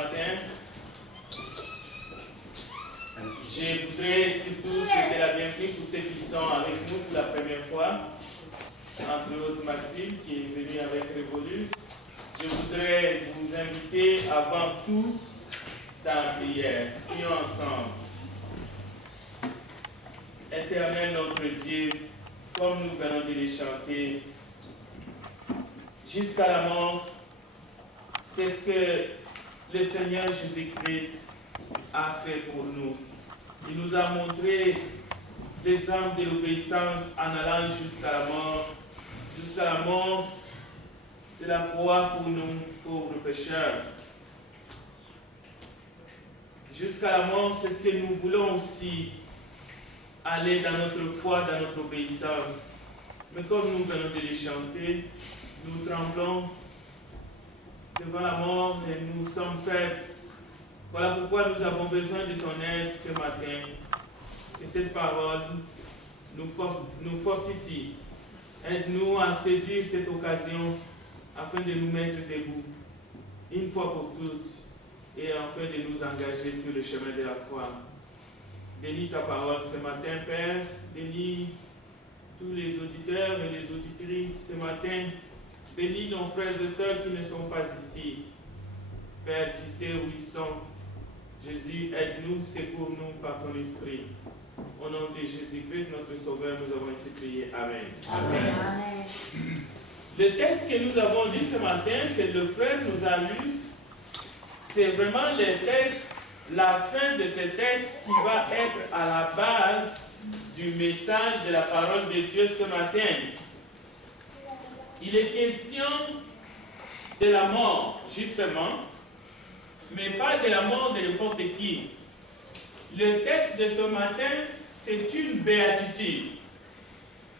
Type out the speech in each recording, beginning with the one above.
matin. Je voudrais surtout souhaiter la bienvenue pour ceux qui sont avec nous pour la première fois, entre autres Maxime qui est venu avec Révolus. Je voudrais vous inviter avant tout dans la prière. Prions ensemble. Éternel notre Dieu, comme nous venons de les chanter, jusqu'à la mort, c'est ce que le Seigneur Jésus-Christ a fait pour nous. Il nous a montré l'exemple de l'obéissance en allant jusqu'à la mort de la croix pour nous, pauvres pécheurs. Jusqu'à la mort, c'est ce que nous voulons aussi, aller dans notre foi, dans notre obéissance. Mais comme nous venons de les chanter, nous tremblons devant la mort et nous sommes faibles. Voilà pourquoi nous avons besoin de ton aide ce matin. Que cette parole nous fortifie. Aide-nous à saisir cette occasion afin de nous mettre debout, une fois pour toutes, et afin de nous engager sur le chemin de la croix. Bénis ta parole ce matin, Père. Bénis tous les auditeurs et les auditrices ce matin. Bénis nos frères et sœurs qui ne sont pas ici. Père, tu sais où ils sont. Jésus, aide-nous, secours-nous par ton esprit. Au nom de Jésus-Christ, notre Sauveur, nous avons ainsi prié. Amen. Amen. Amen. Le texte que nous avons lu ce matin, que le frère nous a lu, c'est vraiment le texte, la fin de ce texte qui va être à la base du message de la parole de Dieu ce matin. Il est question de la mort, justement, mais pas de la mort de n'importe qui. Le texte de ce matin, c'est une béatitude.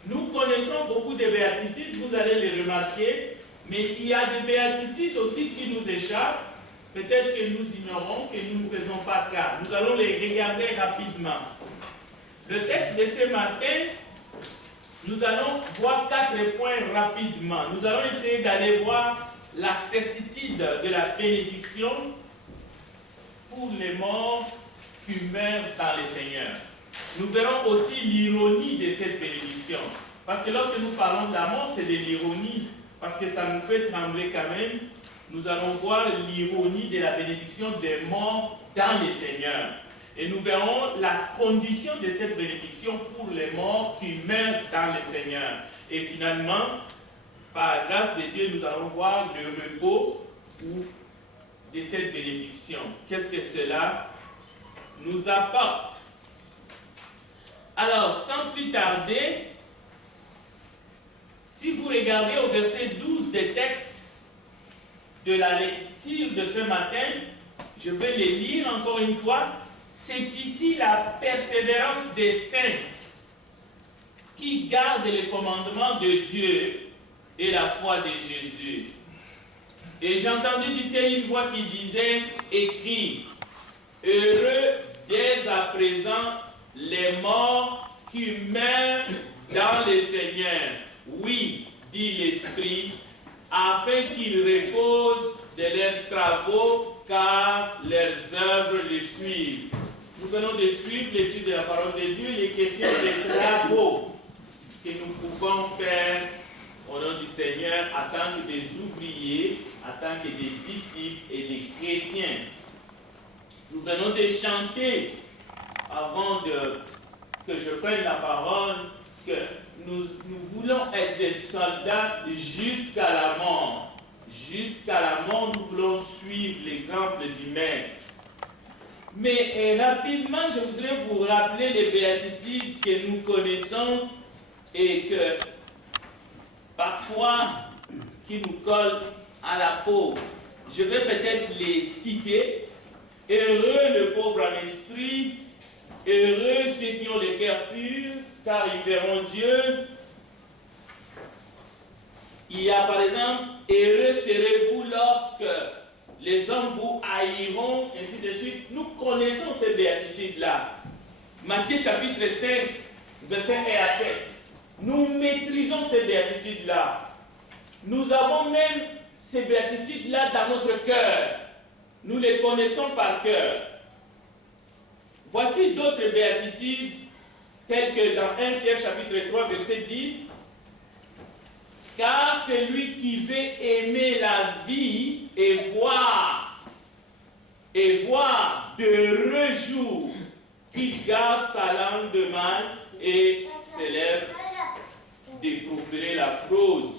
Nous connaissons beaucoup de béatitudes, vous allez les remarquer, mais il y a des béatitudes aussi qui nous échappent, peut-être que nous ignorons, que nous ne faisons pas cas. Nous allons les regarder rapidement. Le texte de ce matin, nous allons voir 4 points rapidement. Nous allons essayer d'aller voir la certitude de la bénédiction pour les morts qui meurent dans le Seigneur. Nous verrons aussi l'ironie de cette bénédiction. Parce que lorsque nous parlons de la mort, c'est de l'ironie. Parce que ça nous fait trembler quand même. Nous allons voir l'ironie de la bénédiction des morts dans le Seigneur. Et nous verrons la condition de cette bénédiction pour les morts qui meurent dans le Seigneur. Et finalement, par la grâce de Dieu, nous allons voir le repos de cette bénédiction. Qu'est-ce que cela nous apporte? Alors, sans plus tarder, si vous regardez au verset 12 des textes de la lecture de ce matin, je vais les lire encore une fois. C'est ici la persévérance des saints qui gardent les commandements de Dieu et la foi de Jésus. Et j'ai entendu du ciel une voix qui disait, écrit, heureux dès à présent les morts qui meurent dans le Seigneur. Oui, dit l'Esprit, afin qu'ils reposent de leurs travaux, car leurs œuvres les suivent. Nous venons de suivre l'étude de la parole de Dieu. Il est question des travaux que nous pouvons faire au nom du Seigneur en tant que des ouvriers, en tant que des disciples et des chrétiens. Nous venons de chanter avant que je prenne la parole que nous voulons être des soldats jusqu'à la mort. Jusqu'à la mort, nous voulons suivre l'exemple du Maître. Mais rapidement, je voudrais vous rappeler les béatitudes que nous connaissons et que parfois qui nous collent à la peau. Je vais peut-être les citer. Heureux le pauvre en esprit, heureux ceux qui ont le cœur pur, car ils verront Dieu. Il y a par exemple, heureux serez-vous lorsque les hommes vous haïront, ainsi de suite. Nous connaissons ces béatitudes-là. Matthieu chapitre 5, versets 1 à 7. Nous maîtrisons ces béatitudes-là. Nous avons même ces béatitudes-là dans notre cœur. nous les connaissons par cœur. Voici d'autres béatitudes, telles que dans 1 Pierre chapitre 3, verset 10. Car celui qui veut aimer la vie et voir d'heureux jours, qu'il garde sa langue de mal et ses lèvres de proférer la fraude.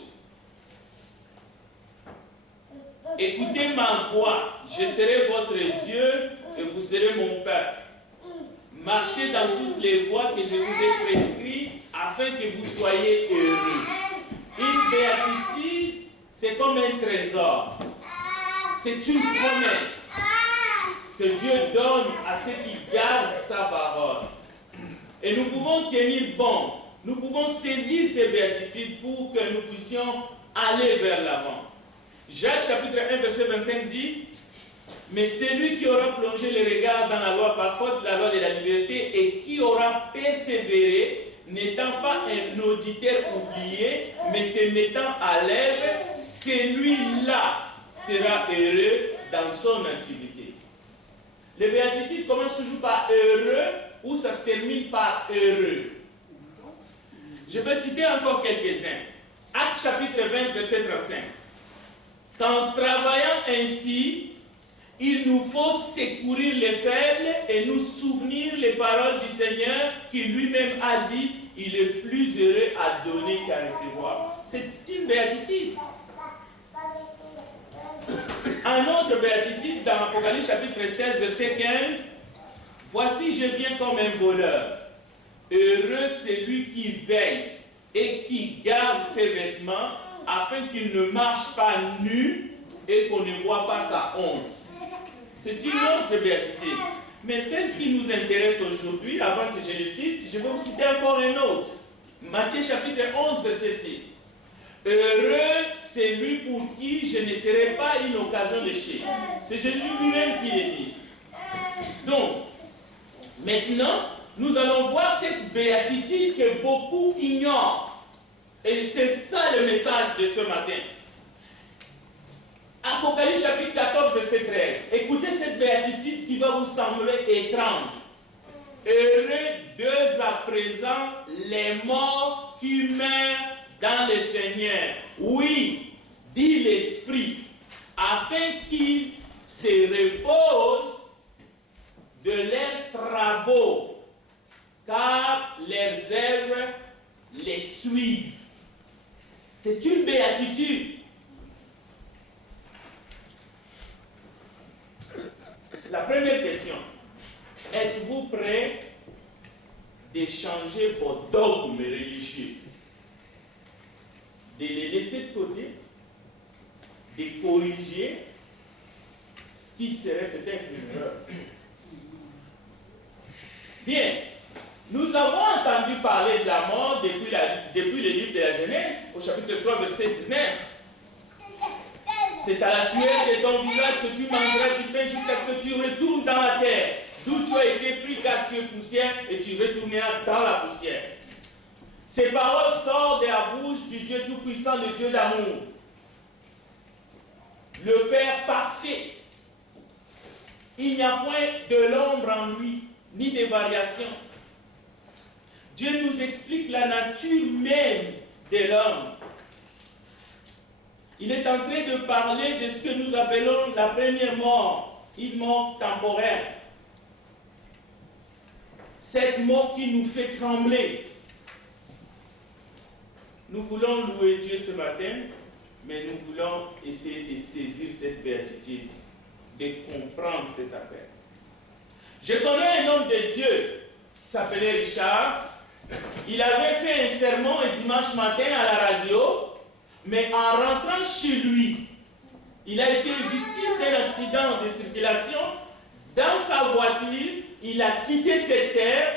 Écoutez ma voix, je serai votre Dieu et vous serez mon peuple. Marchez dans toutes les voies que je vous ai prescrites afin que vous soyez heureux. Une béatitude, c'est comme un trésor. C'est une promesse que Dieu donne à ceux qui gardent sa parole. Et nous pouvons tenir bon. Nous pouvons saisir ces béatitudes pour que nous puissions aller vers l'avant. Jacques chapitre 1 verset 25 dit: mais celui qui aura plongé le regard dans la loi par faute de la loi de la liberté et qui aura persévéré, n'étant pas un auditeur oublié, mais se mettant à l'œuvre, celui-là sera heureux dans son activité. Les béatitudes commencent toujours par heureux ou ça se termine par heureux. Je vais citer encore quelques-uns. Actes chapitre 20 verset 35. En travaillant ainsi, il nous faut secourir les faibles et nous souvenir les paroles du Seigneur qui lui-même a dit: il est plus heureux à donner qu'à recevoir. C'est une béatitude. Un autre béatitude dans Apocalypse chapitre 16 verset 15. Voici, je viens comme un voleur. Heureux celui qui veille et qui garde ses vêtements afin qu'il ne marche pas nu et qu'on ne voit pas sa honte. C'est une autre béatitude. Mais celle qui nous intéresse aujourd'hui, avant que je le cite, je vais vous citer encore une autre. Matthieu chapitre 11, verset 6. Heureux celui pour qui je ne serai pas une occasion de chier. C'est Jésus lui-même qui le dit. Donc, maintenant, nous allons voir cette béatitude que beaucoup ignorent. Et c'est ça le message de ce matin. Apocalypse chapitre 14, verset 13. Écoutez cette béatitude qui va vous sembler étrange. Heureux dès à présent les morts qui meurent dans le Seigneur. Oui, dit l'Esprit, afin qu'ils se reposent de leurs travaux, car leurs œuvres les suivent. C'est une béatitude. La première question, êtes-vous prêt d'échanger vos dogmes religieux, de les laisser de côté, de corriger ce qui serait peut-être une erreur? Bien, nous avons entendu parler de la mort depuis le livre de la Genèse, au chapitre 3, verset 19. C'est à la sueur de ton visage que tu mangeras du pain jusqu'à ce que tu retournes dans la terre, d'où tu as été pris car tu es poussière et tu retourneras dans la poussière. Ces paroles sortent de la bouche du Dieu Tout-Puissant, le Dieu d'amour, le Père parfait. Il n'y a point de l'ombre en lui, ni de variation. Dieu nous explique la nature même de l'homme. Il est en train de parler de ce que nous appelons la première mort, une mort temporaire. Cette mort qui nous fait trembler. Nous voulons louer Dieu ce matin, mais nous voulons essayer de saisir cette béatitude, de comprendre cet appel. Je connais un homme de Dieu, il s'appelait Richard. Il avait fait un sermon un dimanche matin à la radio. Mais en rentrant chez lui, il a été victime d'un accident de circulation. Dans sa voiture, il a quitté cette terre,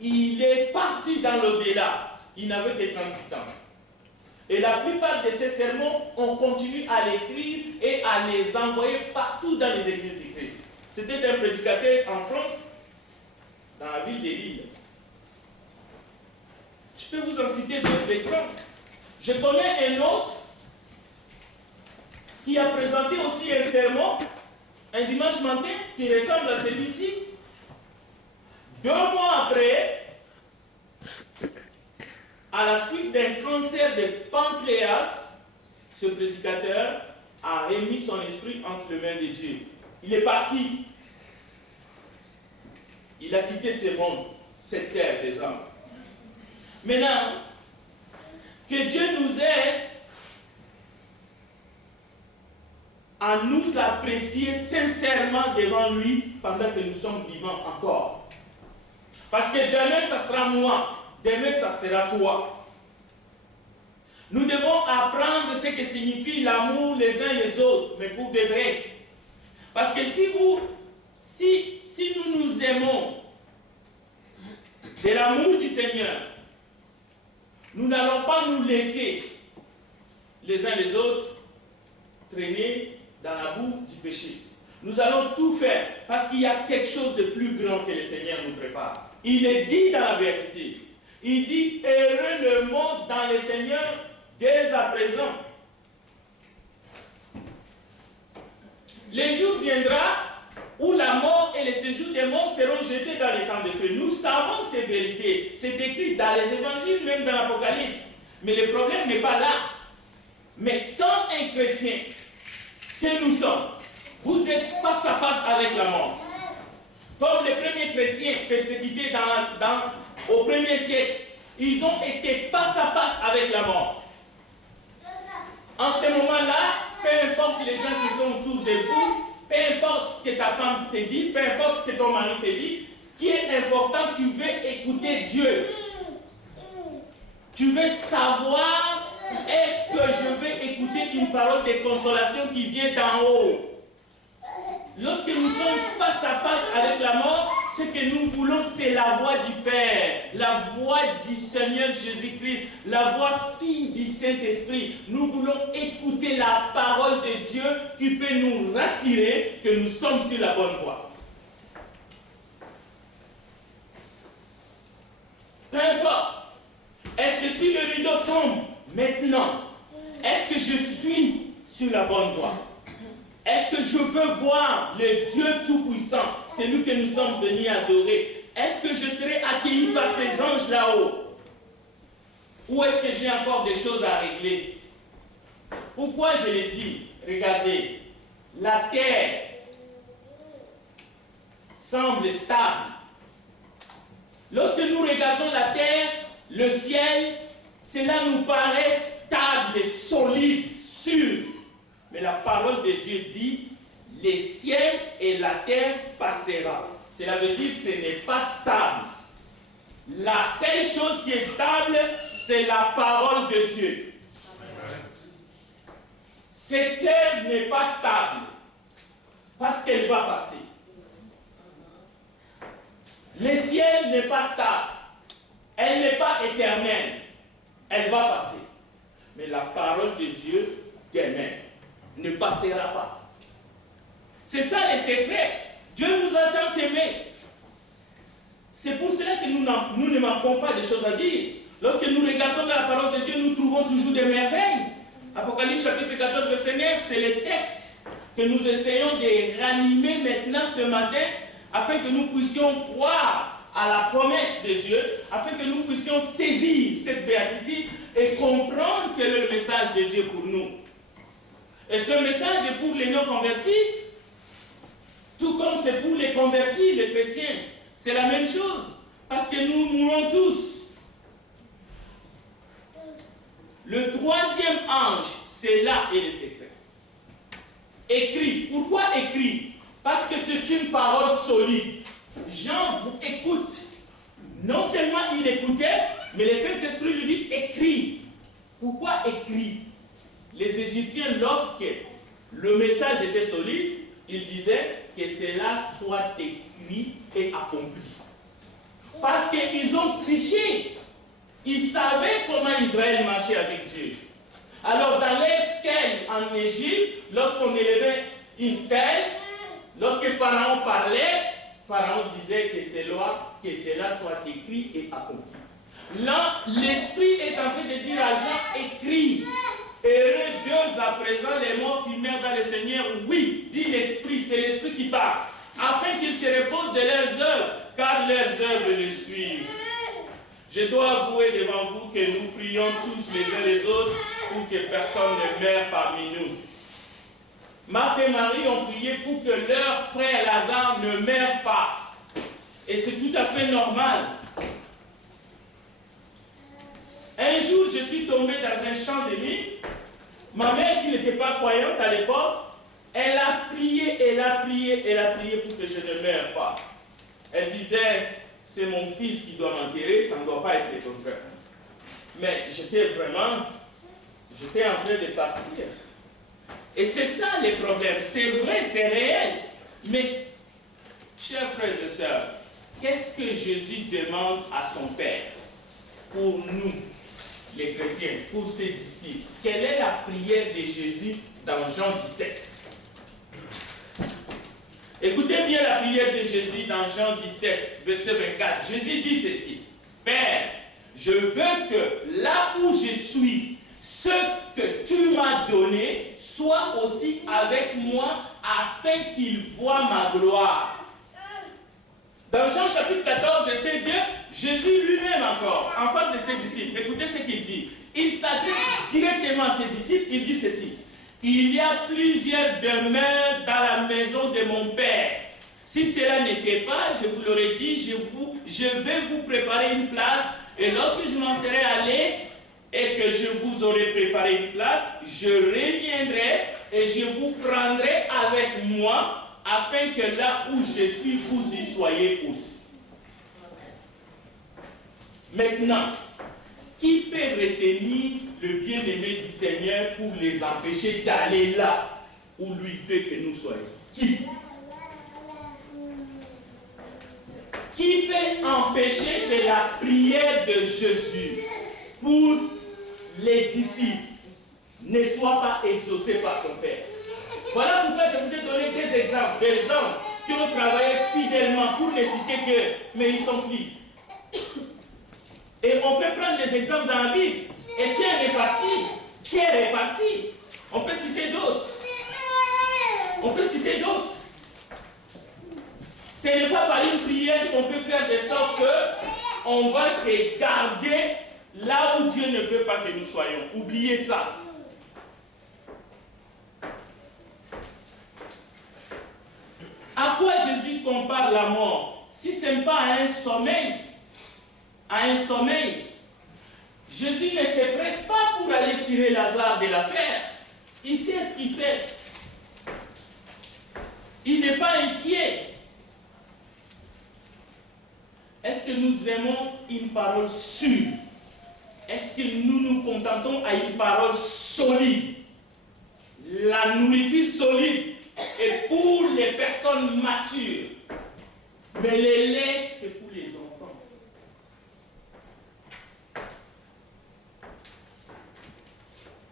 il est parti dans l'au-delà. Il n'avait que 38 ans. Et la plupart de ces sermons, on continue à l'écrire et à les envoyer partout dans les églises du Christ. C'était un prédicateur en France, dans la ville de Lille. Je peux vous en citer d'autres exemples. Je connais un autre qui a présenté aussi un sermon un dimanche matin qui ressemble à celui-ci. 2 mois après, à la suite d'un cancer de pancréas, ce prédicateur a remis son esprit entre les mains de Dieu. Il est parti. Il a quitté ce monde, cette terre des hommes. Maintenant, que Dieu nous aide à nous apprécier sincèrement devant lui pendant que nous sommes vivants encore. Parce que demain, ça sera moi. Demain, ça sera toi. Nous devons apprendre ce que signifie l'amour les uns les autres, mais pour de vrai. Parce que si nous nous aimons de l'amour du Seigneur, nous n'allons pas nous laisser les uns les autres traîner dans la boue du péché. Nous allons tout faire parce qu'il y a quelque chose de plus grand que le Seigneur nous prépare. Il est dit dans la béatitude. Il dit, heureux le monde dans le Seigneur dès à présent. Le jour viendra où la mort et le séjour des morts seront jetés dans les temps de feu. Nous savons ces vérités. C'est écrit dans les évangiles, même dans l'Apocalypse. Mais le problème n'est pas là. Mais quand un chrétien que nous sommes, vous êtes face à face avec la mort. Comme les premiers chrétiens persécutés au 1er siècle, ils ont été face à face avec la mort. En ce moment-là, peu importe les gens qui sont autour de vous, peu importe ce que ta femme te dit, peu importe ce que ton mari te dit, ce qui est important, tu veux écouter Dieu. Tu veux savoir, est-ce que je vais écouter une parole de consolation qui vient d'en haut? Lorsque nous sommes face à face avec la mort, ce que nous voulons, c'est la voix du Père, la voix du Seigneur Jésus-Christ, la voix fille du Saint-Esprit. Nous voulons écouter la parole de Dieu qui peut nous rassurer que nous sommes sur la bonne voie. Peu importe. Est-ce que si le rideau tombe maintenant, est-ce que je suis sur la bonne voie? Est-ce que je veux voir le Dieu Tout-Puissant, celui que nous sommes venus adorer? Est-ce que je serai accueilli par ces anges là-haut? Ou est-ce que j'ai encore des choses à régler? Pourquoi je l'ai dit? Regardez, la terre semble stable. Lorsque nous regardons la terre, le ciel, cela nous paraît stable, solide, sûr. Mais la parole de Dieu dit, les ciels et la terre passeront. Cela veut dire que ce n'est pas stable. La seule chose qui est stable, c'est la parole de Dieu. Cette terre n'est pas stable parce qu'elle va passer. Le ciel n'est pas stable. Elle n'est pas éternelle. Elle va passer. Mais la parole de Dieu, demain, ne passera pas. C'est ça le secret. Dieu nous a tant aimés. C'est pour cela que nous ne manquons pas de choses à dire. Lorsque nous regardons dans la parole de Dieu, nous trouvons toujours des merveilles. Apocalypse chapitre 14, verset 9, c'est le texte que nous essayons de ranimer maintenant ce matin, afin que nous puissions croire à la promesse de Dieu, afin que nous puissions saisir cette béatitude et comprendre quel est le message de Dieu pour nous. Et ce message est pour les non-convertis, tout comme c'est pour les convertis, les chrétiens. C'est la même chose, parce que nous mourrons tous. Le troisième ange, c'est là et le secret. Écrit. Pourquoi écrit? Parce que c'est une parole solide. Jean vous écoute. Non seulement il écoutait, mais le Saint-Esprit lui dit écrit. Pourquoi écrit? Les Égyptiens, lorsque le message était solide, ils disaient que cela soit écrit et accompli. Parce qu'ils ont triché. Ils savaient comment Israël marchait avec Dieu. Alors dans les stèles en Égypte, lorsqu'on élevait une stèle, lorsque Pharaon parlait, Pharaon disait que cela soit écrit et accompli. Là, l'Esprit est en train de dire à Jean, écrit. Heureux d'eux à présent les morts qui meurent dans le Seigneur. Oui, dit l'Esprit, c'est l'Esprit qui parle. Afin qu'ils se reposent de leurs œuvres, car leurs œuvres le suivent. Je dois avouer devant vous que nous prions tous les uns les autres pour que personne ne meure parmi nous. Marthe et Marie ont prié pour que leur frère Lazare ne meure pas. Et c'est tout à fait normal. Un jour, je suis tombé dans un champ de mine. Ma mère, qui n'était pas croyante à l'époque, elle a prié pour que je ne meure pas. Elle disait, c'est mon fils qui doit m'enterrer, ça ne doit pas être ton frère. Mais j'étais en train de partir. Et c'est ça le problème. C'est vrai, c'est réel. Mais, chers frères et sœurs, qu'est-ce que Jésus demande à son Père pour nous, les chrétiens, pour ses disciples? Quelle est la prière de Jésus dans Jean 17? Écoutez bien la prière de Jésus dans Jean 17, verset 24. Jésus dit ceci: Père, je veux que là où je suis, ce que tu m'as donné soit aussi avec moi, afin qu'ils voient ma gloire. Dans Jean chapitre 14, verset 2, Jésus lui-même encore, en face de ses disciples, écoutez ce qu'il dit. Il s'adresse directement à ses disciples, il dit ceci: il y a plusieurs demeures dans la maison de mon Père. Si cela n'était pas, je vous l'aurais dit, je vais vous préparer une place, et lorsque je m'en serai allé, et que je vous aurai préparé une place, je reviendrai, et je vous prendrai avec moi, afin que là où je suis, vous y soyez aussi. Maintenant, qui peut retenir le bien-aimé du Seigneur pour les empêcher d'aller là où lui veut que nous soyons? Qui peut empêcher que la prière de Jésus pour les disciples ne soit pas exaucée par son Père? Voilà pourquoi je vous ai donné des exemples, des hommes qui ont travaillé fidèlement, pour ne citer que, mais ils sont pris. Et on peut prendre des exemples dans la Bible. Étienne est parti, Pierre est parti. On peut citer d'autres. Ce n'est pas par une prière qu'on peut faire de sorte qu'on va se garder là où Dieu ne veut pas que nous soyons. Oubliez ça. À quoi Jésus compare la mort? Si ce n'est pas à un sommeil, Jésus ne se presse pas pour aller tirer Lazare de l'affaire. Il sait ce qu'il fait. Il n'est pas inquiet. Est-ce que nous aimons une parole sûre? Est-ce que nous nous contentons à une parole solide? La nourriture solide est pour les personnes matures. Mais le lait, c'est pour les enfants.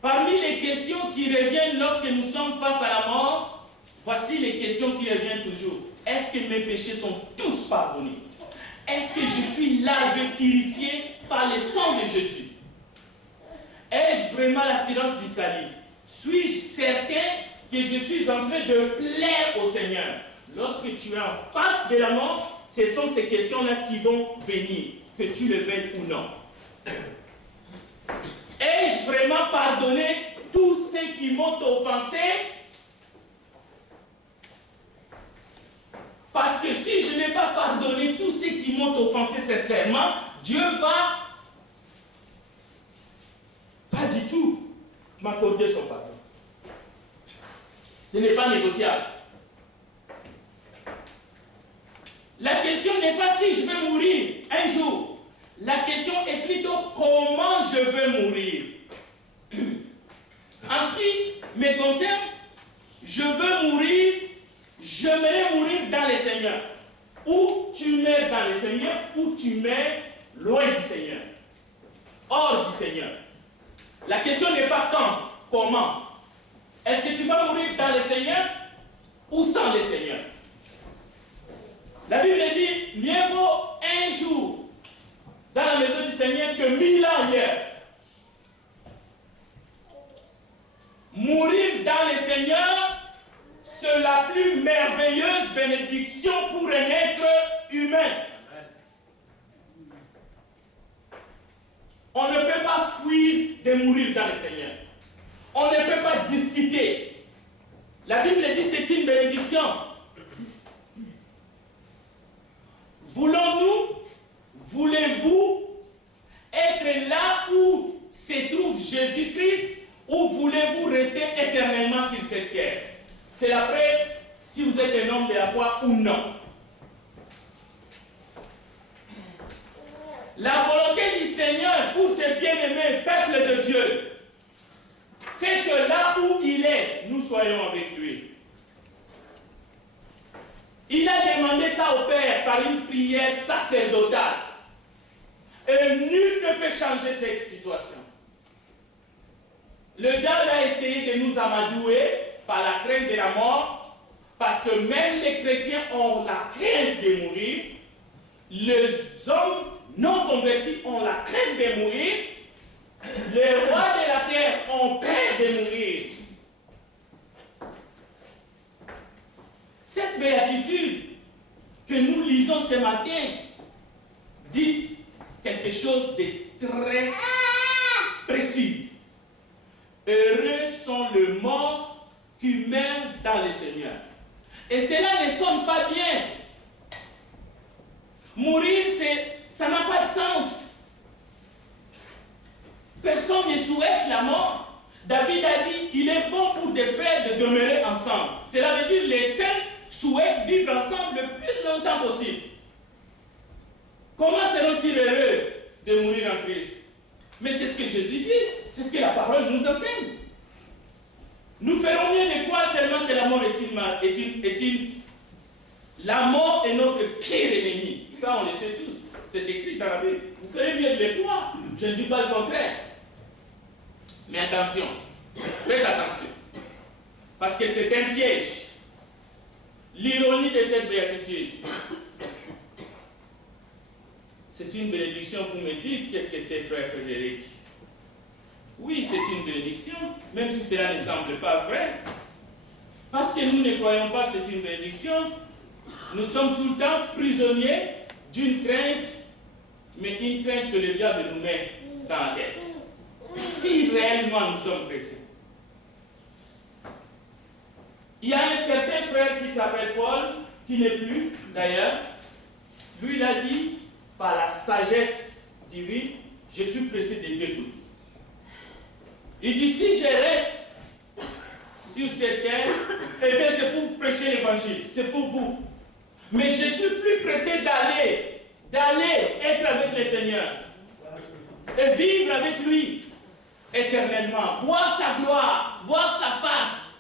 Parmi les questions qui reviennent lorsque nous sommes face à la mort, voici les questions qui reviennent toujours. Est-ce que mes péchés sont tous pardonnés? Est-ce que je suis lavé, purifié par le sang de Jésus? Ai-je vraiment l'assurance du salut? Suis-je certain que je suis en train de plaire au Seigneur? Lorsque tu es en face de la mort, ce sont ces questions-là qui vont venir, que tu le veuilles ou non. Ai-je vraiment pardonné tous ceux qui m'ont offensé? Parce que si je n'ai pas pardonné tous ceux qui m'ont offensé sincèrement, Dieu va pas du tout m'accorder son pardon. Ce n'est pas négociable. La question n'est pas si je vais mourir un jour. La question est plutôt comment je vais mourir. En ce qui me concerne, je veux mourir, j'aimerais mourir dans le Seigneur. Ou tu meurs dans le Seigneur, ou tu meurs loin du Seigneur. Hors du Seigneur. La question n'est pas quand, comment. Est-ce que tu vas mourir dans le Seigneur ou sans le Seigneur? La Bible dit, mieux vaut un jour dans la maison du Seigneur que 1000 ans ailleurs. Mourir dans le Seigneur, c'est la plus merveilleuse bénédiction pour un être humain. On ne peut pas fuir de mourir dans le Seigneur. On ne peut pas discuter. La Bible dit que c'est une bénédiction. Voulons-nous, voulez-vous être là où se trouve Jésus-Christ ou voulez-vous rester éternellement sur cette terre? C'est après si vous êtes un homme de la foi ou non. La volonté du Seigneur pour ses bien-aimés, peuple de Dieu, c'est que là où il est, nous soyons avec lui. Il a demandé ça au Père par une prière sacerdotale. Et nul ne peut changer cette situation. Le diable a essayé de nous amadouer par la crainte de la mort, parce que même les chrétiens ont la crainte de mourir, les hommes non convertis ont la crainte de mourir, les rois de la terre ont peur de mourir. Cette béatitude que nous lisons ce matin dit quelque chose de très précis. Heureux sont les morts qui meurent dans le Seigneur. Et cela ne sonne pas bien. Mourir, ça n'a pas de sens. Personne ne souhaite la mort. David a dit, il est bon pour des frères de demeurer ensemble. Cela veut dire que les saints souhaitent vivre ensemble le plus longtemps possible. Comment seront-ils heureux de mourir en Christ? Mais c'est ce que Jésus dit, c'est ce que la parole nous enseigne. Nous ferons mieux de croire seulement que la mort est-il. La mort est notre pire ennemi. Ça, on le sait tous. C'est écrit dans la Bible. Vous ferez mieux de le croire. Je ne dis pas le contraire. Mais attention. Faites attention. Parce que c'est un piège. L'ironie de cette béatitude. C'est une bénédiction, vous me dites, qu'est-ce que c'est, frère Frédéric? Oui, c'est une bénédiction, même si cela ne semble pas vrai. Parce que nous ne croyons pas que c'est une bénédiction, nous sommes tout le temps prisonniers d'une crainte, mais une crainte que le diable nous met dans la tête. Si réellement nous sommes chrétiens. Il y a un certain frère qui s'appelle Paul, qui n'est plus d'ailleurs. Lui, il a dit, par la sagesse divine, je suis pressé de découvrir. Il dit, si je reste sur cette terre, eh bien c'est pour vous prêcher l'évangile, c'est pour vous. Mais je suis plus pressé d'aller être avec le Seigneur et vivre avec lui éternellement, voir sa gloire, voir sa face.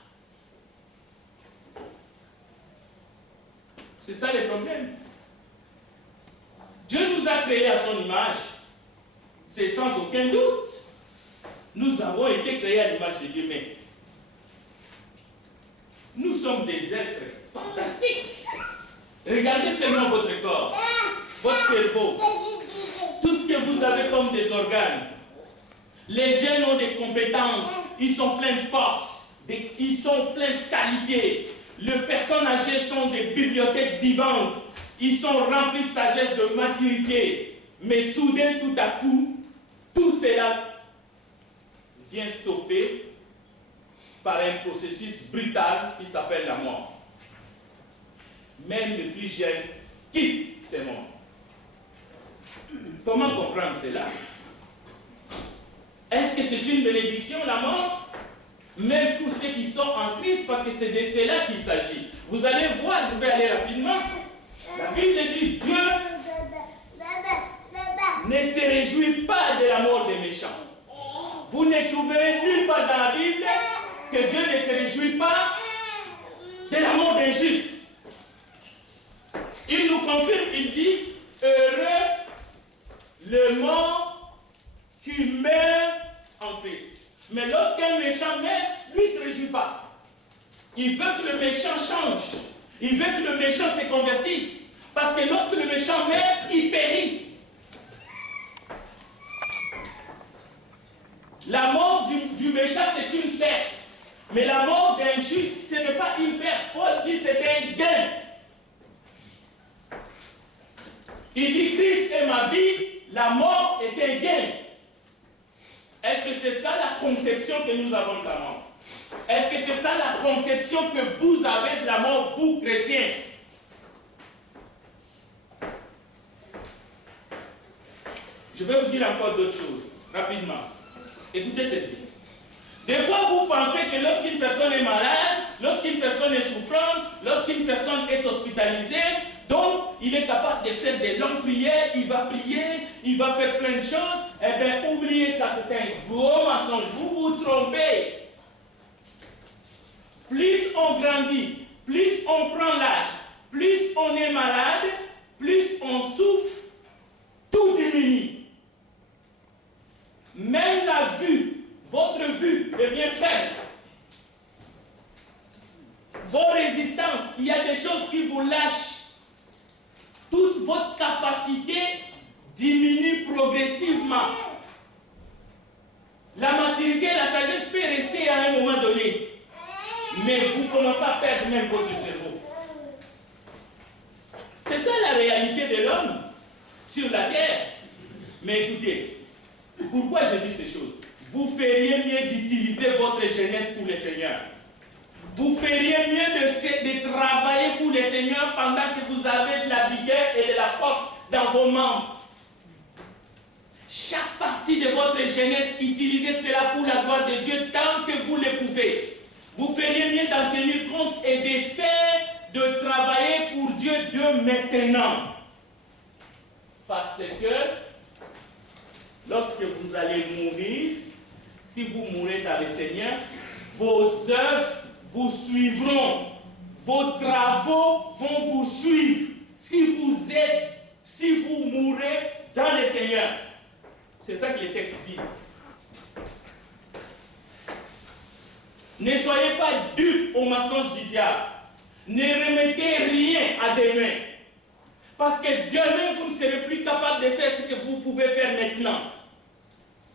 C'est ça le problème. Dieu nous a créés à son image. C'est sans aucun doute. Nous avons été créés à l'image de Dieu, mais nous sommes des êtres fantastiques. Regardez seulement votre corps, votre cerveau, tout ce que vous avez comme des organes. Les jeunes ont des compétences, ils sont pleins de force, ils sont pleins de qualité. Les personnes âgées sont des bibliothèques vivantes. Ils sont remplis de sagesse, de maturité. Mais soudain, tout à coup, tout cela vient stopper par un processus brutal qui s'appelle la mort. Même les plus jeunes quittent ces mondes. Comment comprendre cela? Est-ce que c'est une bénédiction, la mort? Même pour ceux qui sont en Christ, parce que c'est de cela qu'il s'agit. Vous allez voir, je vais aller rapidement. La Bible dit, Dieu ne se réjouit pas de la mort des méchants. Vous ne trouverez nulle part dans la Bible que Dieu ne se réjouit pas de la mort des justes. Il nous confirme, il dit, heureux le mort qui meurt en Christ. Mais lorsqu'un méchant meurt, lui ne se réjouit pas. Il veut que le méchant change. Il veut que le méchant se convertisse. Parce que lorsque le méchant meurt, il périt. La mort du méchant, c'est une perte. Mais la mort d'un juste, ce n'est pas une perte. Paul dit que c'est un gain. Il dit Christ est ma vie, la mort est un gain. Est-ce que c'est ça la conception que nous avons de la mort? Est-ce que c'est ça la conception que vous avez de la mort, vous chrétiens? Je vais vous dire encore d'autres choses, rapidement. Écoutez ceci. Des fois, vous pensez que lorsqu'une personne est malade, lorsqu'une personne est souffrante, lorsqu'une personne est hospitalisée, donc il est capable de faire des longues prières, il va prier, il va faire plein de choses. Eh bien, oubliez ça, c'est un gros mensonge. Vous vous trompez. Plus on grandit, plus on prend l'âge, plus on est malade, plus on souffre, tout diminue. Même la vue, votre vue devient faible. Vos résistances, il y a des choses qui vous lâchent. Toute votre capacité diminue progressivement. La maturité et la sagesse peuvent rester à un moment donné. Mais vous commencez à perdre même votre cerveau. C'est ça la réalité de l'homme sur la terre. Mais écoutez, pourquoi je dis ces choses? Vous feriez mieux d'utiliser votre jeunesse pour le Seigneur. Vous feriez mieux de travailler pour le Seigneur pendant que vous avez de la vigueur et de la force dans vos membres. Chaque partie de votre jeunesse, utilisez cela pour la gloire de Dieu tant que vous le pouvez. Vous feriez mieux d'en tenir compte et de faire, de travailler pour Dieu de maintenant. Parce que lorsque vous allez mourir, si vous mourrez dans le Seigneur, vos œuvres vous suivront. Vos travaux vont vous suivre. Si vous mourrez dans le Seigneur. C'est ça que le texte dit. Ne soyez pas dupes au mensonge du diable. Ne remettez rien à demain. Parce que demain, vous ne serez plus capable de faire ce que vous pouvez faire maintenant.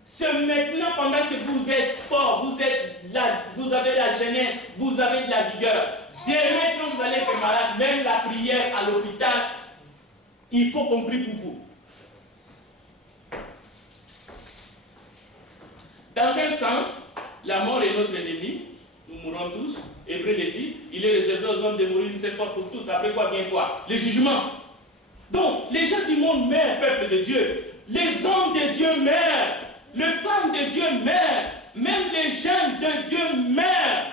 C'est maintenant, pendant que vous êtes fort, vous avez la jeunesse, vous avez de la vigueur. Demain, quand vous allez être malade, même la prière à l'hôpital, il faut qu'on prie pour vous. Dans un sens, la mort est notre ennemi. Nous mourrons tous. Hébreu le dit, il est réservé aux hommes de mourir une seule fois pour toutes. Après quoi vient quoi? Le jugement. Donc, les gens du monde meurent, peuple de Dieu. Les hommes de Dieu meurent. Les femmes de Dieu meurent. Même les jeunes de Dieu meurent.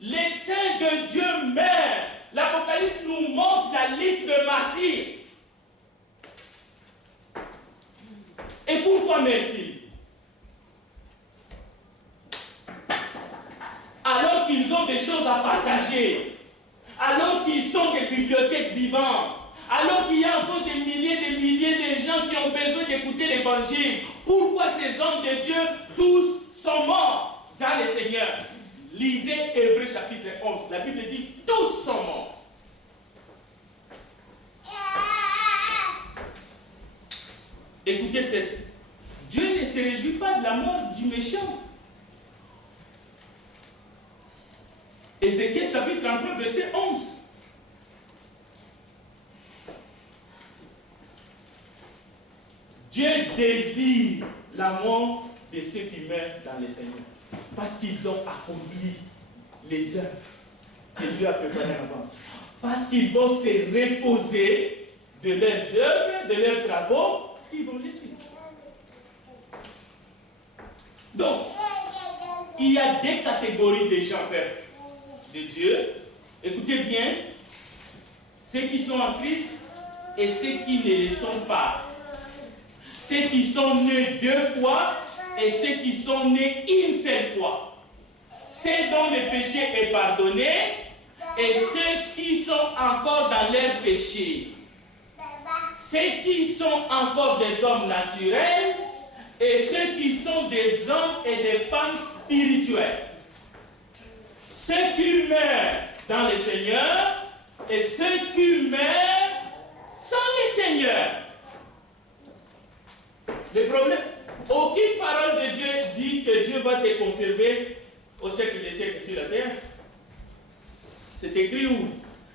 Les saints de Dieu meurent. L'Apocalypse nous montre la liste de martyrs. Et pourquoi meurent-ils? Alors qu'ils ont des choses à partager, alors qu'ils sont des bibliothèques vivantes, alors qu'il y a encore des milliers de gens qui ont besoin d'écouter l'évangile. Pourquoi ces hommes de Dieu, tous sont morts dans le Seigneur? Lisez Hébreu chapitre 11. La Bible dit, tous sont morts. Écoutez, Dieu ne se réjouit pas de la mort du méchant. Ézéchiel chapitre 33, verset 11. Dieu désire la mort de ceux qui meurent dans le Seigneur. Parce qu'ils ont accompli les œuvres que Dieu a préparées en avance. Parce qu'ils vont se reposer de leurs œuvres, de leurs travaux, ils vont les suivre. Donc, il y a des catégories de gens, peuple de Dieu. Écoutez bien, ceux qui sont en Christ et ceux qui ne le sont pas. Ceux qui sont nés 2 fois et ceux qui sont nés une seule fois. Ceux dont le péché est pardonné et ceux qui sont encore dans leur péché. Ceux qui sont encore des hommes naturels et ceux qui sont des hommes et des femmes spirituels. Ceux qui meurent dans le Seigneur et ceux qui meurent sans le Seigneur. Le problème, aucune parole de Dieu dit que Dieu va te conserver au siècle des siècles sur la terre. C'est écrit où?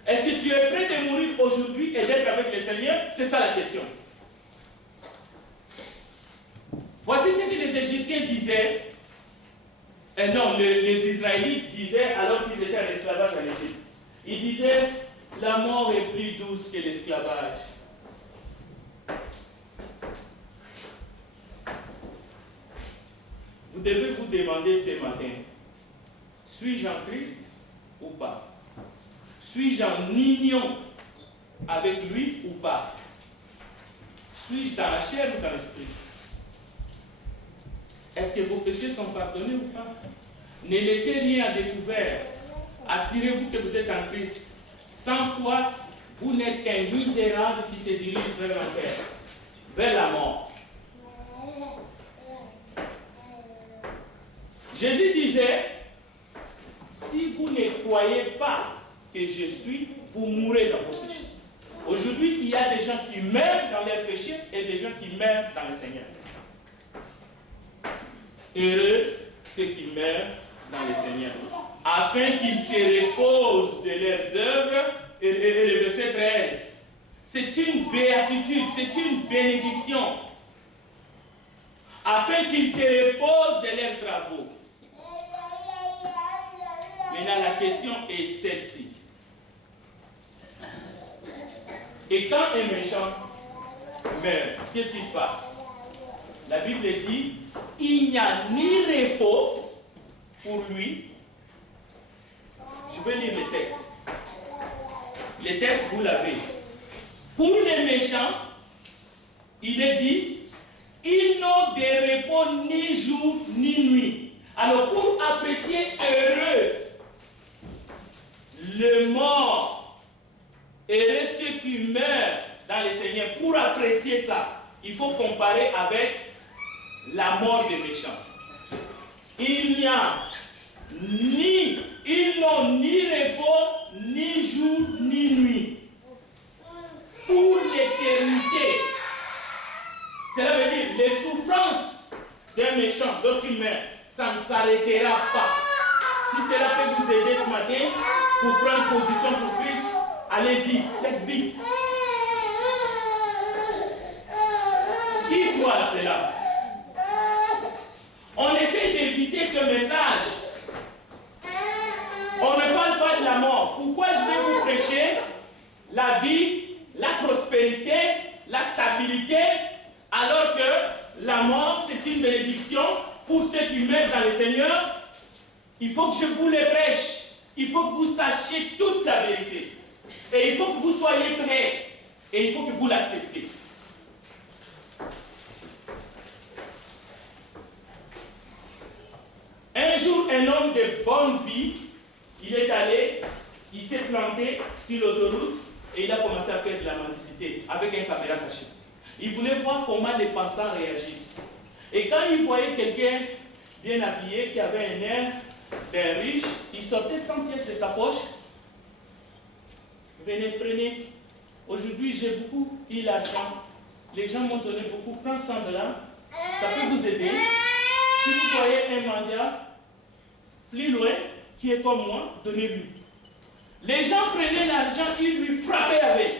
Est-ce que tu es prêt de mourir aujourd'hui et d'être avec le Seigneur? C'est ça la question. Voici ce que les Égyptiens disaient. Non, les Israélites disaient alors qu'ils étaient en esclavage en Égypte. Ils disaient, la mort est plus douce que l'esclavage. Vous devez vous demander ce matin, suis-je en Christ ou pas? Suis-je en union avec lui ou pas? Suis-je dans la chair ou dans l'esprit? Est-ce que vos péchés sont pardonnés ou pas? Ne laissez rien à découvert. Assurez-vous que vous êtes en Christ. Sans quoi, vous n'êtes qu'un misérable qui se dirige vers l'enfer, vers la mort. Jésus disait, si vous ne croyez pas que je suis, vous mourrez dans vos péchés. Aujourd'hui, il y a des gens qui meurent dans leurs péchés et des gens qui meurent dans le Seigneur. Heureux ceux qui meurent dans le Seigneur, afin qu'ils se reposent de leurs œuvres. Et le verset 13, c'est une béatitude, c'est une bénédiction, afin qu'ils se reposent de leurs travaux. Maintenant, la question est celle-ci. Et quand un méchant meurt, qu'est-ce qui se passe? La Bible dit, il n'y a ni repos pour lui. Je vais lire le texte. Le texte, vous l'avez. Pour les méchants, il est dit, ils n'ont de repos ni jour ni nuit. Alors, pour apprécier heureux le mort, heureux ceux qui meurent dans le Seigneur, pour apprécier ça, il faut comparer avec la mort des méchants. Il n'y a ils n'ont ni repos, ni jour, ni nuit. Pour l'éternité. Cela veut dire les souffrances d'un méchant lorsqu'il meurt, ça ne s'arrêtera pas. Si cela peut vous aider ce matin pour prendre position pour Christ, allez-y, faites vite. Qui croit cela? On essaie d'éviter ce message. On ne parle pas de la mort. Pourquoi je vais vous prêcher la vie, la prospérité, la stabilité, alors que la mort, c'est une bénédiction pour ceux qui meurent dans le Seigneur? Il faut que je vous le prêche. Il faut que vous sachiez toute la vérité. Et il faut que vous soyez prêts. Et il faut que vous l'acceptez. Un jour, un homme de bonne vie, il est allé, il s'est planté sur l'autoroute et il a commencé à faire de la mendicité avec une caméra cachée. Il voulait voir comment les passants réagissent. Et quand il voyait quelqu'un bien habillé, qui avait un air d'un riche, il sortait 100 pièces de sa poche. Venez, prenez. Aujourd'hui, j'ai beaucoup eu l'argent. Les gens m'ont donné beaucoup. Prends 100 $. Ça peut vous aider. Si vous voyez un mendiant plus loin, qui est comme moi, donnez-lui. Les gens prenaient l'argent, ils lui frappaient avec.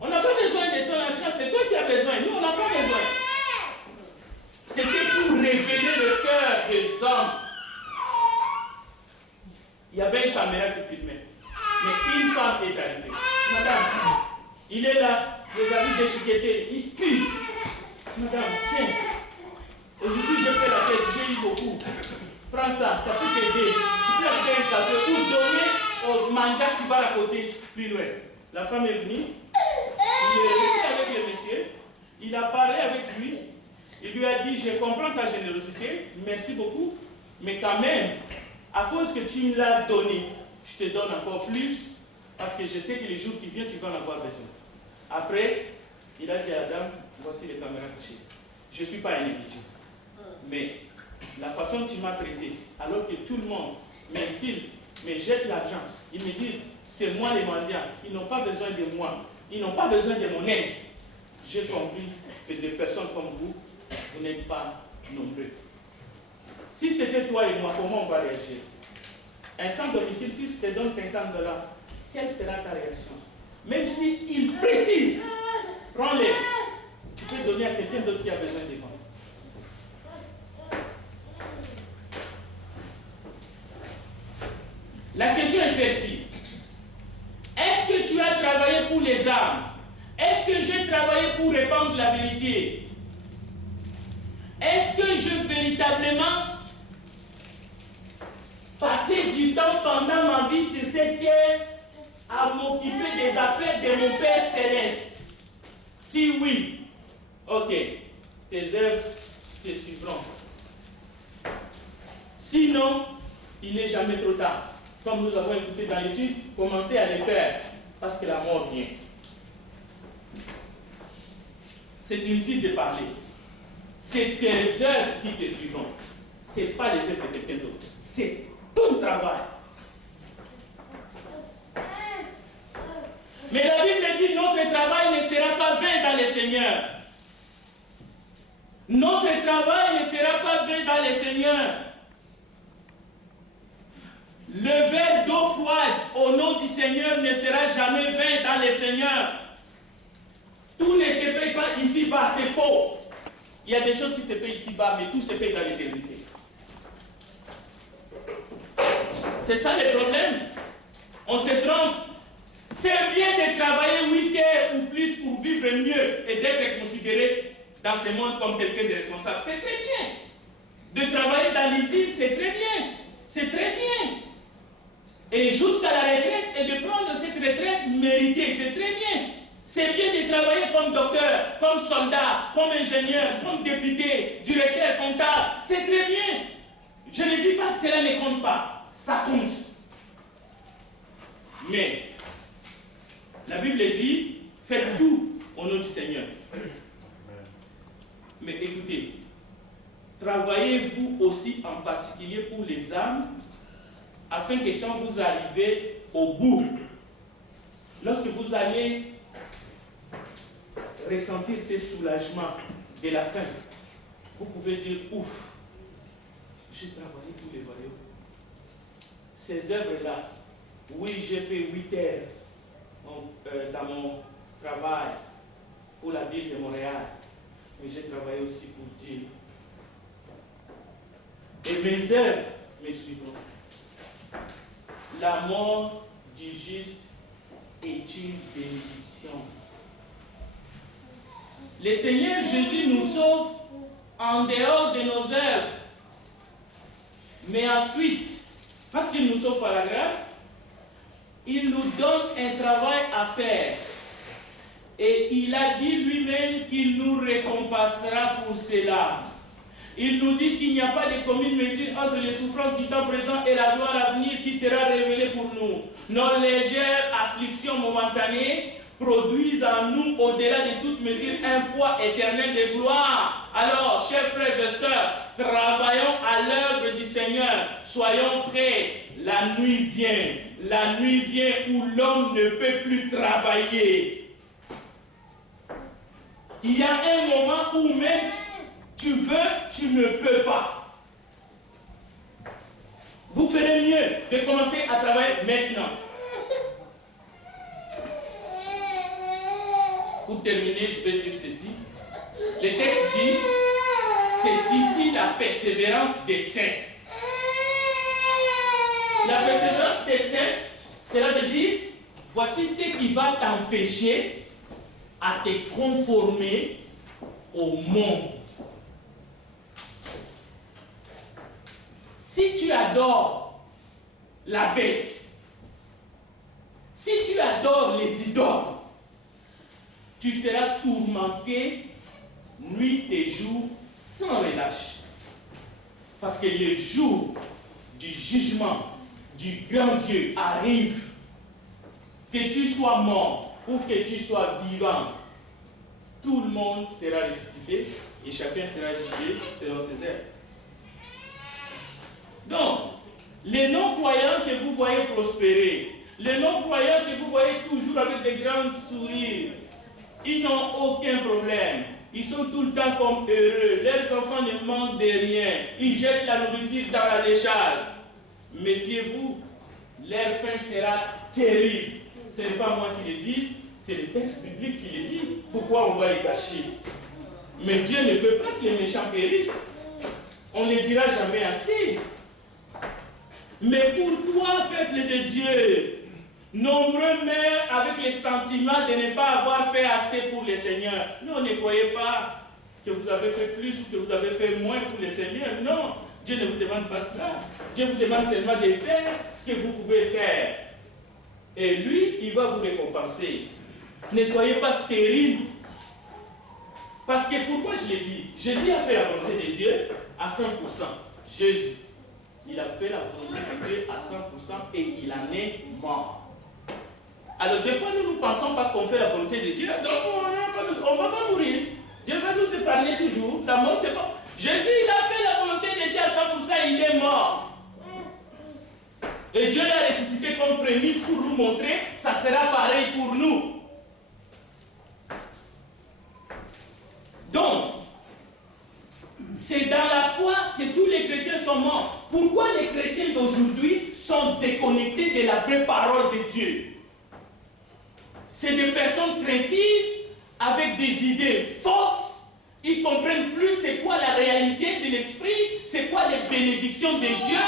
On n'a pas besoin de ton argent, c'est toi qui as besoin. Nous, on n'a pas besoin. C'était pour révéler le cœur des hommes. Il y avait une caméra qui filmait. Mais une femme est arrivée. Madame, il est là, les habits déchiquetés, il se pue. Madame, tiens. Aujourd'hui, je fais la tête, j'ai eu beaucoup. Prends ça, ça peut t'aider. Tu peux acheter un café ou donner au mendiant qui va à côté, plus loin. La femme est venue, il est resté avec le monsieur, il a parlé avec lui, il lui a dit, je comprends ta générosité, merci beaucoup, mais quand même, à cause que tu me l'as donné, je te donne encore plus, parce que je sais que les jours qui viennent, tu vas en avoir besoin. Après, il a dit à la dame, voici les caméras cachées. Je ne suis pas un individu. Mais la façon dont tu m'as traité, alors que tout le monde m'insulte, me jette l'argent, ils me disent, c'est moi les mendiants, ils n'ont pas besoin de moi, ils n'ont pas besoin de mon aide. J'ai compris que des personnes comme vous, vous n'êtes pas nombreux. Si c'était toi et moi, comment on va réagir? un sans domicile fixe te donne 50 $, quelle sera ta réaction? Même s'il précise, prends-les, tu peux donner à quelqu'un d'autre qui a besoin de vendre. La question est celle-ci. Est-ce que tu as travaillé pour les âmes? Est-ce que j'ai travaillé pour répandre la vérité? Est-ce que je véritablement passé du temps pendant ma vie sur cette terre à m'occuper des affaires de mon Père Céleste? Si oui, ok, tes œuvres te suivront. Sinon, il n'est jamais trop tard. Comme nous avons écouté dans l'étude, commencez à les faire, parce que la mort vient. C'est inutile de parler. C'est tes œuvres qui te suivront. Ce n'est pas les œuvres de quelqu'un d'autre. C'est ton travail. Mais la Bible dit, notre travail ne sera pas vain dans le Seigneur. Notre travail ne sera pas vain dans le Seigneur. Le verre d'eau froide au nom du Seigneur ne sera jamais vain dans le Seigneur. Tout ne se paye pas ici-bas, c'est faux. Il y a des choses qui se payent ici-bas, mais tout se paye dans l'éternité. C'est ça le problème. On se trompe. C'est bien de travailler 8 heures ou plus pour vivre mieux et d'être considéré dans ce monde comme quelqu'un de responsable. C'est très bien. De travailler dans l'usine, c'est très bien. C'est très bien. Et jusqu'à la retraite, et de prendre cette retraite méritée, c'est très bien. C'est bien de travailler comme docteur, comme soldat, comme ingénieur, comme député, directeur, comptable. C'est très bien. Je ne dis pas que cela ne compte pas. Ça compte. Mais, la Bible dit, faites tout au nom du Seigneur. Mais écoutez, travaillez-vous aussi en particulier pour les âmes, afin que quand vous arrivez au bout, lorsque vous allez ressentir ce soulagement de la fin, vous pouvez dire, ouf, j'ai travaillé pour les royaumes. Ces œuvres-là, oui, j'ai fait 8 heures dans mon travail pour la ville de Montréal, mais j'ai travaillé aussi pour Dieu. Et mes œuvres me suivront. La mort du juste est une bénédiction. Le Seigneur Jésus nous sauve en dehors de nos œuvres. Mais ensuite, parce qu'il nous sauve par la grâce, il nous donne un travail à faire. Et il a dit lui-même qu'il nous récompensera pour cela. Il nous dit qu'il n'y a pas de commune mesure entre les souffrances du temps présent et la gloire à venir qui sera révélée pour nous. Nos légères afflictions momentanées produisent en nous, au-delà de toute mesure, un poids éternel de gloire. Alors, chers frères et sœurs, travaillons à l'œuvre du Seigneur. Soyons prêts. La nuit vient. La nuit vient où l'homme ne peut plus travailler. Il y a un moment où même tu veux, tu ne peux pas. Vous ferez mieux de commencer à travailler maintenant. Pour terminer, je vais dire ceci. Le texte dit, c'est ici la persévérance des saints. La persévérance des saints, cela veut dire, voici ce qui va t'empêcher à te conformer au monde. Si tu adores la bête, si tu adores les idoles, tu seras tourmenté nuit et jour sans relâche. Parce que le jour du jugement du grand Dieu arrive. Que tu sois mort ou que tu sois vivant, tout le monde sera ressuscité et chacun sera jugé selon ses œuvres. Donc, les non-croyants que vous voyez prospérer, les non-croyants que vous voyez toujours avec des grands sourires, ils n'ont aucun problème. Ils sont tout le temps comme heureux. Leurs enfants ne manquent de rien. Ils jettent la nourriture dans la décharge. méfiez-vous, leur fin sera terrible. Ce n'est pas moi qui le dis, c'est le texte biblique qui le dit. Pourquoi on va les cacher? Mais Dieu ne veut pas que les méchants périssent. On ne dira jamais assez. Mais pour toi, peuple de Dieu, nombreux meurent avec les sentiments de ne pas avoir fait assez pour le Seigneur. Non, ne croyez pas que vous avez fait plus ou que vous avez fait moins pour le Seigneur. Non, Dieu ne vous demande pas cela. Dieu vous demande seulement de faire ce que vous pouvez faire. Et lui, il va vous récompenser. Ne soyez pas stériles. Parce que pourquoi je l'ai dit? Jésus a fait la volonté de Dieu à 100%. Jésus, il a fait la volonté de Dieu à 100% et il en est mort. Alors des fois nous pensons parce qu'on fait la volonté de Dieu, donc on ne va pas mourir. Dieu va nous épargner toujours. La mort c'est pas. Jésus il a fait la volonté de Dieu à 100%, il est mort. Et Dieu l'a ressuscité comme prémisse pour nous montrer, ça sera pareil pour nous. Donc, c'est dans la foi que tous les chrétiens sont morts. Pourquoi les chrétiens d'aujourd'hui sont déconnectés de la vraie parole de Dieu? C'est des personnes créatives avec des idées fausses. Ils ne comprennent plus c'est quoi la réalité de l'esprit, c'est quoi les bénédictions de Dieu.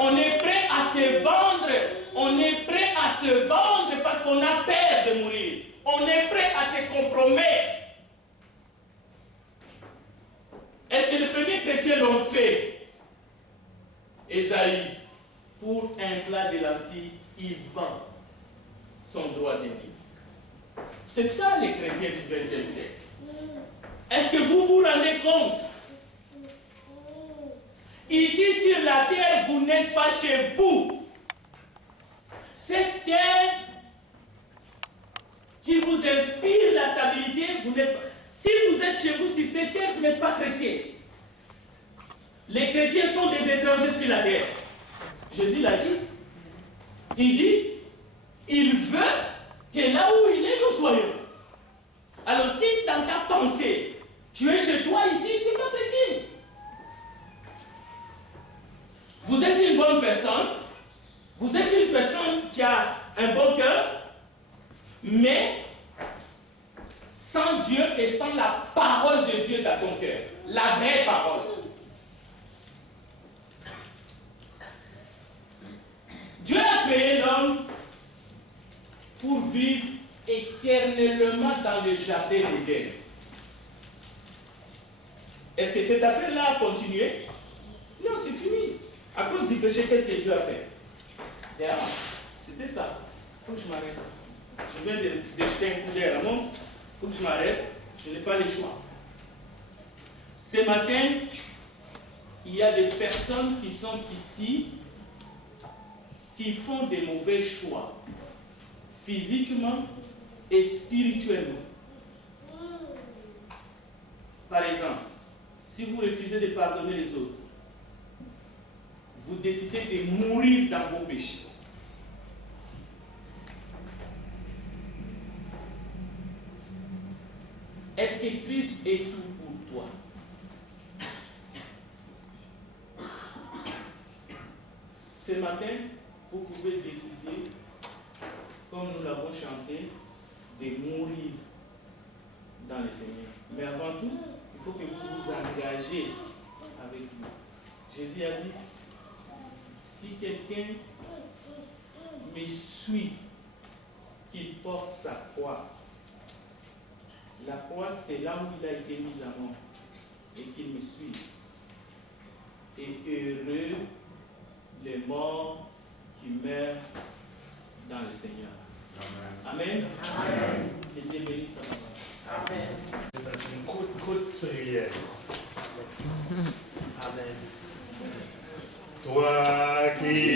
On est prêt à se vendre. On est prêt à se vendre parce qu'on a peur de mourir. On est prêt à se compromettre. Est-ce que les premiers chrétiens l'ont fait? Ésaïe, pour un plat de lentilles, il vend son droit de mise. C'est ça les chrétiens du XXe siècle. Est-ce que vous vous rendez compte? Ici sur la terre, vous n'êtes pas chez vous. Cette terre qui vous inspire la stabilité, vous n'êtes pas. Si vous êtes chez vous sur cette terre, vous n'êtes pas chrétien. Les chrétiens sont des étrangers sur la terre. Jésus l'a dit. Il dit, il veut que là où il est, nous soyons. Alors si dans ta pensée, tu es chez toi ici, tu n'es pas chrétien. Vous êtes une bonne personne. Vous êtes une personne qui a un bon cœur. Mais sans Dieu et sans la parole de Dieu dans ton cœur. La vraie parole. Dieu a créé l'homme pour vivre éternellement dans le jardin d'Éden. Est-ce que cette affaire-là a continué? Non, c'est fini. À cause du péché, qu'est-ce que Dieu a fait? C'était ça. Il faut que je m'arrête. Je viens de jeter un coup d'œil à la montre. Il faut que je m'arrête. Je n'ai pas le choix. Ce matin, il y a des personnes qui sont ici qui font des mauvais choix, physiquement et spirituellement. Par exemple, si vous refusez de pardonner les autres, vous décidez de mourir dans vos péchés. Est-ce que Christ est tout pour toi? Ce matin, vous pouvez décider, comme nous l'avons chanté, de mourir dans le Seigneur. Mais avant tout, il faut que vous vous engagez avec lui. Jésus a dit, si quelqu'un me suit, qu'il porte sa croix. La croix, c'est là où il a été mis à mort. Et qu'il me suive. Et heureux les morts qui meurent dans le Seigneur. Amen. Amen. Que Dieu bénisse sa parole. Amen. C'est une courte prière. Amen. Toi qui